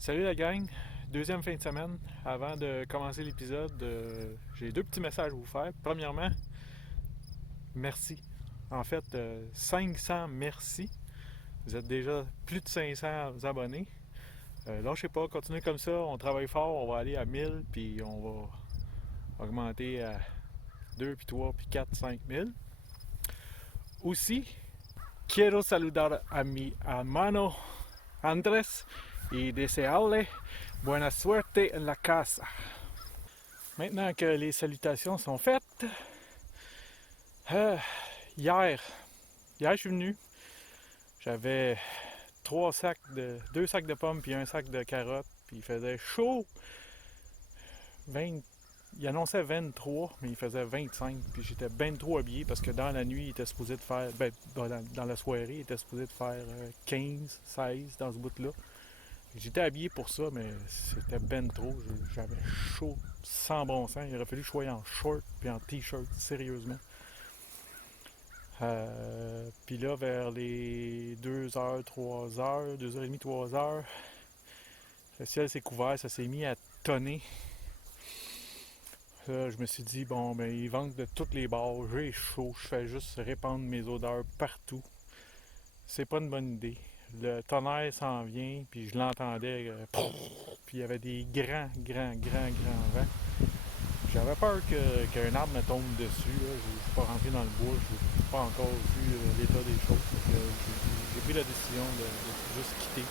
Salut la gang, deuxième fin de semaine. Avant de commencer l'épisode, j'ai deux petits messages à vous faire. Premièrement, merci. En fait, 500 merci. Vous êtes déjà plus de 500 abonnés. Lâchez pas, continuez comme ça. On travaille fort, on va aller à 1000, puis on va augmenter à 2, puis 3, puis 4, 5000. Aussi, quiero saludar a mi hermano Andrés y desearle buena suerte en la casa. Maintenant que les salutations sont faites, euh, hier, hier je suis venu, j'avais deux sacs de pommes puis un sac de carottes, puis il faisait chaud. 20, il annonçait 23, mais il faisait 25, puis j'étais bien trop habillé parce que dans la nuit, il était supposé de faire, dans la soirée, il était supposé de faire 15, 16 dans ce bout-là. J'étais habillé pour ça, mais c'était ben trop. J'avais chaud, sans bon sens. Il aurait fallu que je sois en short puis en t-shirt, sérieusement. Puis là, vers les 2h, 3h, 2h30, 3h, le ciel s'est couvert, ça s'est mis à tonner. Là, je me suis dit, bon, ben, ils vendent de toutes les bords, j'ai chaud, je fais juste répandre mes odeurs partout. C'est pas une bonne idée. Le tonnerre s'en vient, puis je l'entendais, puis il y avait des grands vents. J'avais peur qu'un arbre me tombe dessus. Là. Je ne suis pas rentré dans le bois, je n'ai pas encore vu l'état des choses. J'ai pris la décision de juste quitter.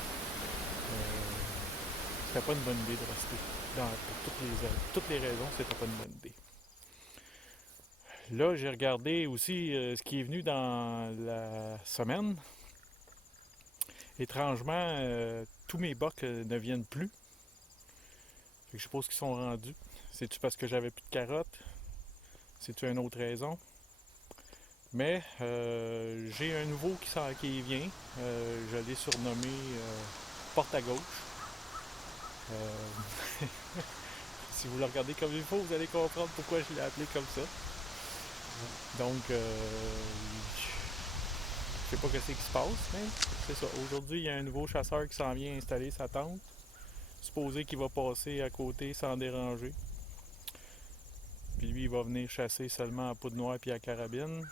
C'était pas une bonne idée de rester. Pour toutes les raisons, c'était pas une bonne idée. Là, j'ai regardé aussi ce qui est venu dans la semaine. Étrangement, tous mes bocs ne viennent plus. Je suppose qu'ils sont rendus. C'est-tu parce que j'avais plus de carottes? C'est-tu une autre raison? Mais j'ai un nouveau qui vient. Je l'ai surnommé Porte à gauche. Euh, si vous le regardez comme il faut, vous allez comprendre pourquoi je l'ai appelé comme ça. Donc, je sais pas ce qui se passe, mais c'est ça. Aujourd'hui, il y a un nouveau chasseur qui s'en vient installer sa tente. Supposé qu'il va passer à côté sans déranger. Puis lui, il va venir chasser seulement à poudre noire et à carabine.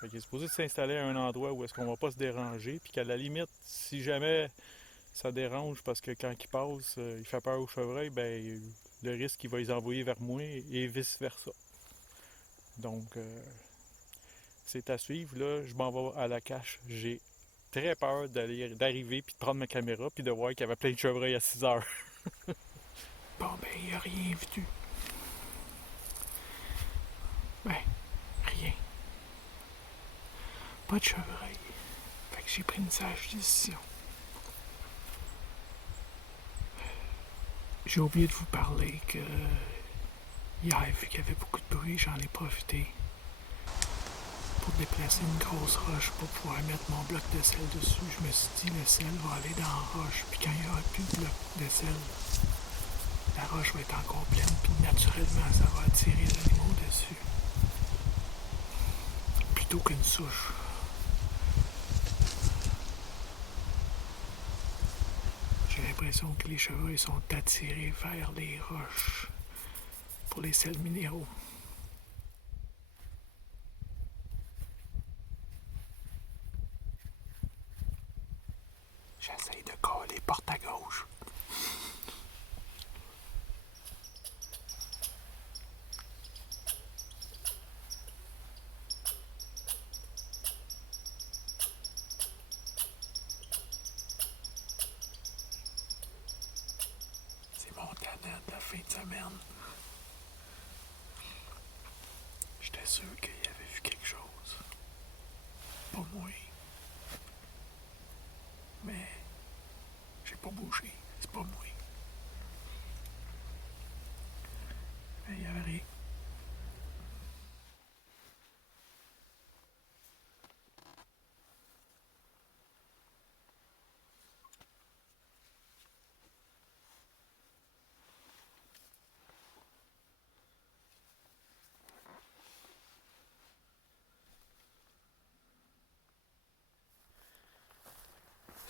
Fait qu'il est supposé s'installer à un endroit où est-ce qu'on va pas se déranger. Puis qu'à la limite, si jamais ça dérange parce que quand il passe, il fait peur aux chevreuils, ben le risque qu'il va les envoyer vers moi et vice-versa. Donc, c'est à suivre. Là, je m'en vais à la cache. J'ai très peur d'arriver puis de prendre ma caméra puis de voir qu'il y avait plein de chevreuils à 6 heures. Bon, ben, il n'y a rien vu. Ben, rien. Pas de chevreuil. Fait que j'ai pris une sage décision. J'ai oublié de vous parler que hier, vu qu'il y avait beaucoup de bruit, j'en ai profité pour déplacer une grosse roche pour pouvoir mettre mon bloc de sel dessus. Je me suis dit, le sel va aller dans la roche, puis quand il n'y aura plus de bloc de sel, la roche va être encore pleine, puis naturellement, ça va attirer les animaux dessus. Plutôt qu'une souche. J'ai l'impression que les chevreuils sont attirés vers les roches pour les sels minéraux. J'essaye de coller porte à gauche. C'est mon talent de la fin de semaine. J'étais sûr qu'il avait vu quelque chose. Pas moi. Mais j'ai pas bougé. C'est pas moi. Mais il y avait rien.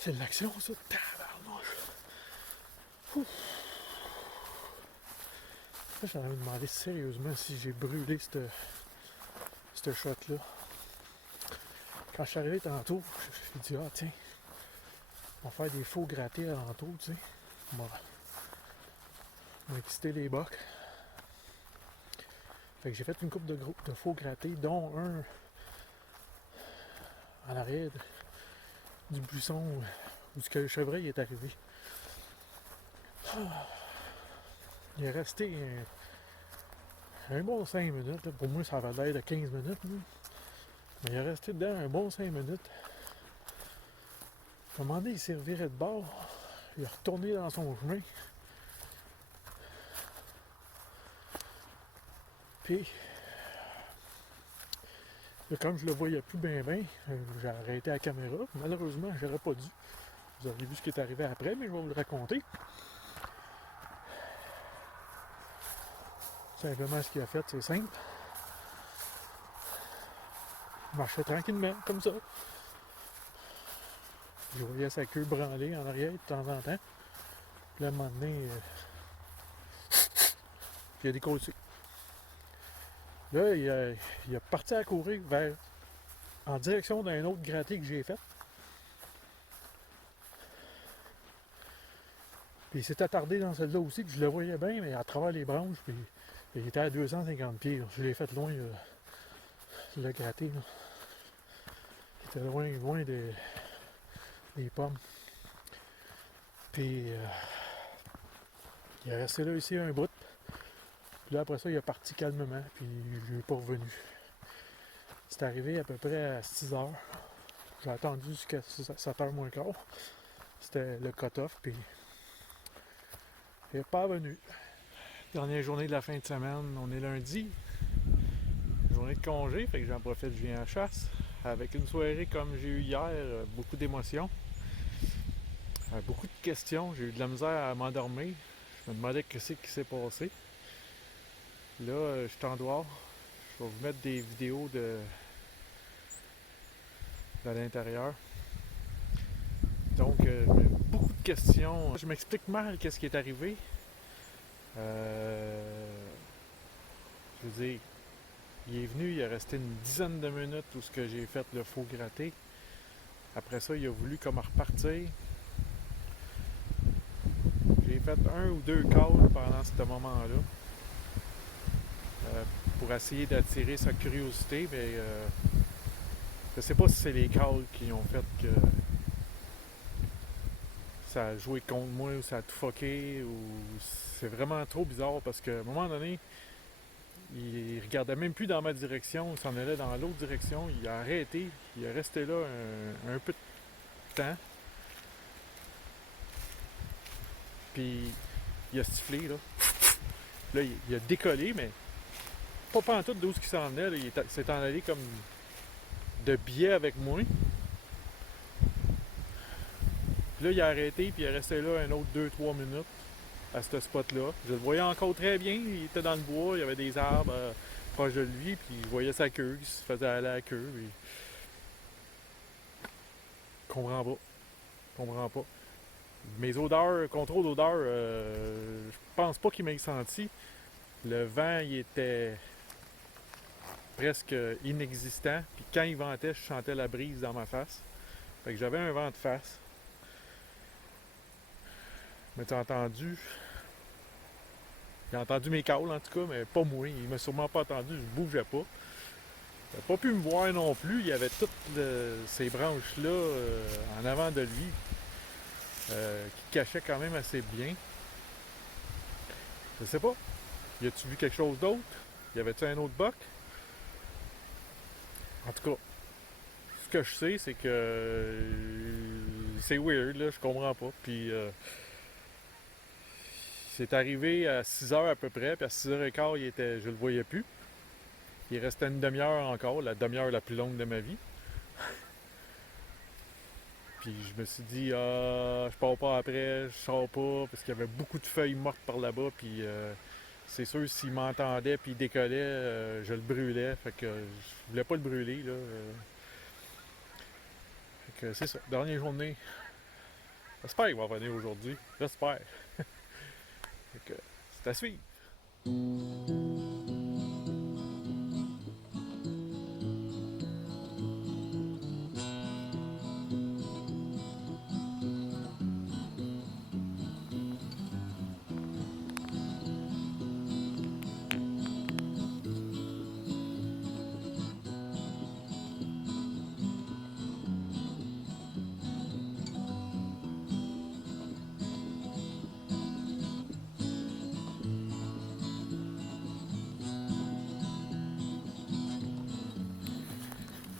C'est de l'action, ça. Tabarnouche. Ouf. Là, j'allais me demander sérieusement si j'ai brûlé ce shot-là. Quand je suis arrivé tantôt, je me suis dit, ah tiens, on va faire des faux grattés alentour, tu sais. On va exciter les bocs. Fait que j'ai fait une coupe de faux grattés, dont un en arrière du buisson où le chevreuil est arrivé. Il est resté un bon 5 minutes. Là. Pour moi, ça avait l'air de 15 minutes. Là. Mais il est resté dedans un bon 5 minutes. À un moment donné, il s'est reviré de bord. Il est retourné dans son chemin. Puis, là, comme je le voyais plus bien, j'ai arrêté la caméra. Malheureusement, j'aurais pas dû. Vous avez vu ce qui est arrivé après, mais je vais vous le raconter. Simplement, ce qu'il a fait, c'est simple. Il marchait tranquillement, comme ça. Je voyais sa queue branler en arrière de temps en temps. Puis là, à un moment donné, il a décollé. Là, il a parti à courir en direction d'un autre gratté que j'ai fait. Puis il s'est attardé dans celle-là aussi, puis je le voyais bien, mais à travers les branches, puis il était à 250 pieds. Là. Je l'ai fait loin, le gratté. Là. Il était loin des pommes. Puis il est resté là ici un bout. Puis là, après ça, il est parti calmement, puis je n'est pas revenu. C'est arrivé à peu près à 6 heures. J'ai attendu jusqu'à 7 heures moins quart. C'était le cut-off, puis il n'est pas venu. Dernière journée de la fin de semaine, on est lundi. Journée de congé, fait que j'en profite, je viens à la chasse. Avec une soirée comme j'ai eu hier, beaucoup d'émotions. Beaucoup de questions, j'ai eu de la misère à m'endormir. Je me demandais ce qui s'est passé. Là, je suis en dehors. Je vais vous mettre des vidéos de l'intérieur. Donc, beaucoup de questions. Je m'explique mal qu'est-ce qui est arrivé. Je veux dire, il est venu, il est resté une dizaine de minutes où ce que j'ai fait le faux gratté. Après ça, il a voulu comme repartir. J'ai fait un ou deux calls pendant ce moment-là pour essayer d'attirer sa curiosité, mais je sais pas si c'est les calls qui ont fait que ça a joué contre moi ou ça a tout fucké ou c'est vraiment trop bizarre parce qu'à un moment donné, il regardait même plus dans ma direction, il s'en allait dans l'autre direction, il a arrêté, il est resté là un peu de temps. Puis il a sifflé là. Là, il a décollé, mais pas pantoute d'où il s'en venait. Là, il s'est en allé comme de biais avec moi. Puis là, il a arrêté, puis il est resté là un autre 2-3 minutes à ce spot-là. Je le voyais encore très bien, il était dans le bois, il y avait des arbres proche de lui, puis je voyais sa queue, il se faisait aller à la queue. Puis... Je comprends pas. Mes odeurs, contrôle d'odeur, je pense pas qu'il m'ait senti. Le vent, il était presque inexistant. Puis quand il ventait, je sentais la brise dans ma face. Fait que j'avais un vent de face. Mais tu as entendu? Il a entendu mes cales en tout cas, mais pas moi. Il m'a sûrement pas entendu, je bougeais pas. Il n'a pas pu me voir non plus. Il y avait toutes ces branches-là en avant de lui qui cachaient quand même assez bien. Je sais pas. Y a-tu vu quelque chose d'autre? Y avait-tu un autre buck? En tout cas, ce que je sais, c'est que c'est weird, là, je comprends pas. Puis c'est arrivé à 6 heures à peu près, puis à 6h15, je le voyais plus. Il restait une demi-heure encore, la demi-heure la plus longue de ma vie. Puis je me suis dit, je pars pas après, je sors pas, parce qu'il y avait beaucoup de feuilles mortes par là-bas, puis c'est sûr, s'il m'entendait puis il décollait, je le brûlais, fait que je voulais pas le brûler, là. Fait que c'est ça, dernière journée. J'espère qu'il va revenir aujourd'hui, j'espère. Fait que c'est à suivre.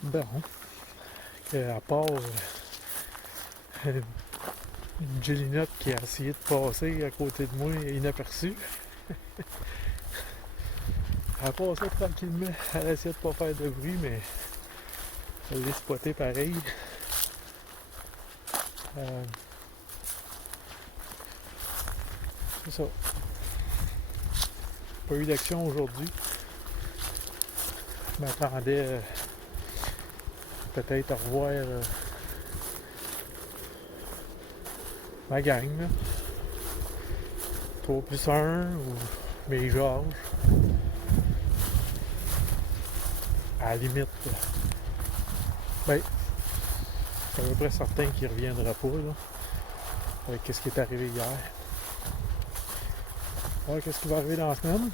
Bon, à part une gélinotte qui a essayé de passer à côté de moi inaperçue, elle a passé tranquillement, elle a essayé de pas faire de bruit, mais elle l'a spoté pareil. C'est ça. Pas eu d'action aujourd'hui. Je m'attendais peut-être à revoir ma gang, là. 3+1 ou mes Georges. À la limite, ben, c'est à peu près certain qu'il ne reviendra pas, là, avec ce qui est arrivé hier. Alors, qu'est-ce qui va arriver dans la semaine?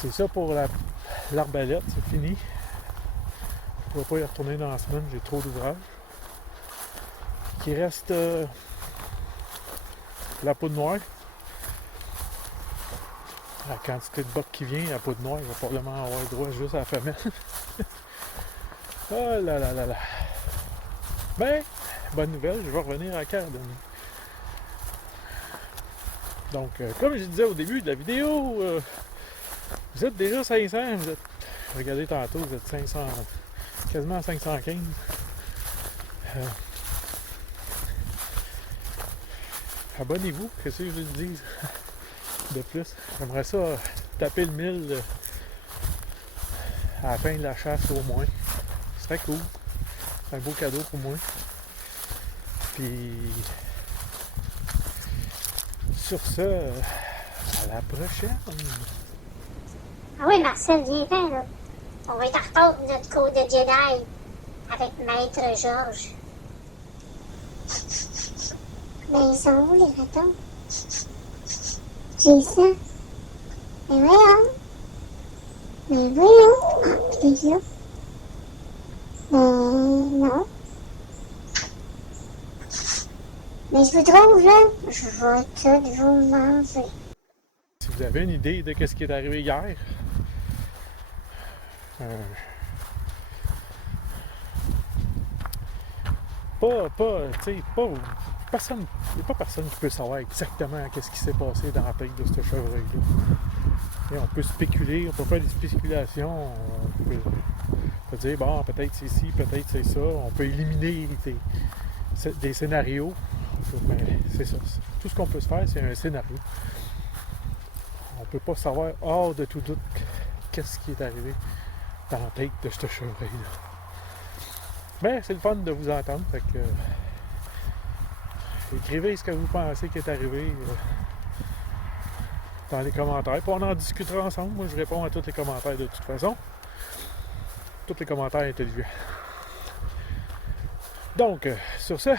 C'est ça pour l'arbalète, c'est fini. Je ne pourrai pas y retourner dans la semaine, j'ai trop d'ouvrages. Il reste la poudre noire. La quantité de boc qui vient, la poudre noire, il va probablement avoir le droit juste à la femelle. Oh là là là là. Ben, bonne nouvelle, je vais revenir à Cardone. Donc, comme je disais au début de la vidéo, vous êtes déjà 500, vous êtes, regardez tantôt, vous êtes 500, quasiment 515. Abonnez-vous, qu'est-ce que je vous dis de plus. J'aimerais ça taper le 1000 à la fin de la chasse au moins. Ce serait cool. C'est un beau cadeau pour moi. Puis sur ce, à la prochaine. Ah oui, Marcel, viens-t'en, là. On va être en retard pour notre cours de Jedi avec Maître Georges. Mais ils sont où, les ratons? J'ai ça. Mais voyons. Mais voyons. Ah, je les là. Mais non. Mais je vous trouve, là. Je vais tout vous manger. Si vous avez une idée de ce qui est arrivé hier, personne, il n'y a pas personne qui peut savoir exactement qu'est-ce qui s'est passé dans la tête de ce chevreuil-là. Et on peut spéculer, on peut faire des spéculations, on peut dire, bon, peut-être c'est ci, peut-être c'est ça, on peut éliminer des scénarios, mais c'est ça. Tout ce qu'on peut se faire, c'est un scénario. On peut pas savoir hors de tout doute qu'est-ce qui est arrivé dans la tête de ce chevreuil-là. Mais c'est le fun de vous entendre, fait que écrivez ce que vous pensez qui est arrivé dans les commentaires. Puis on en discutera ensemble. Moi, je réponds à tous les commentaires de toute façon. Tous les commentaires intelligents. Donc, sur ce,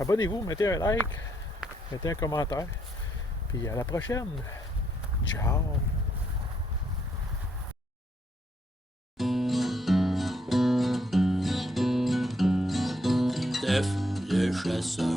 abonnez-vous, mettez un like, mettez un commentaire. Puis à la prochaine. Ciao! Steph le chasseur.